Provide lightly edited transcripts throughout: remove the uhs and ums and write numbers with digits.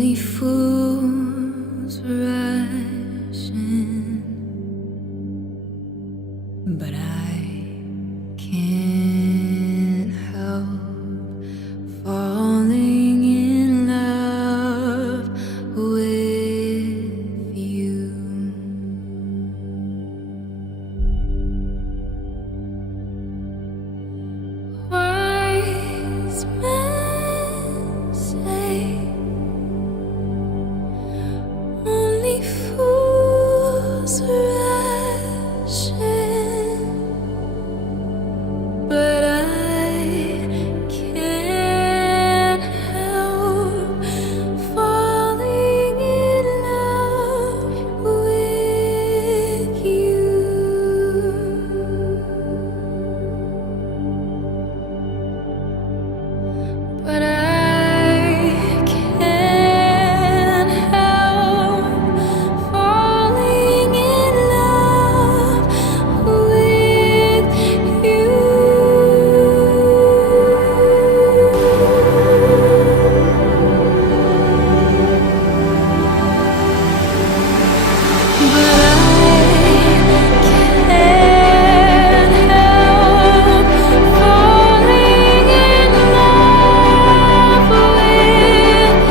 Only fools rush in, but I can't help falling in love with you. Wise men say only fools rush in, but I can't help falling in love with you. But I can't help falling in love with you. But I can't help falling in love with you.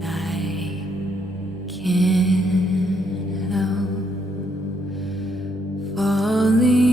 I can't help falling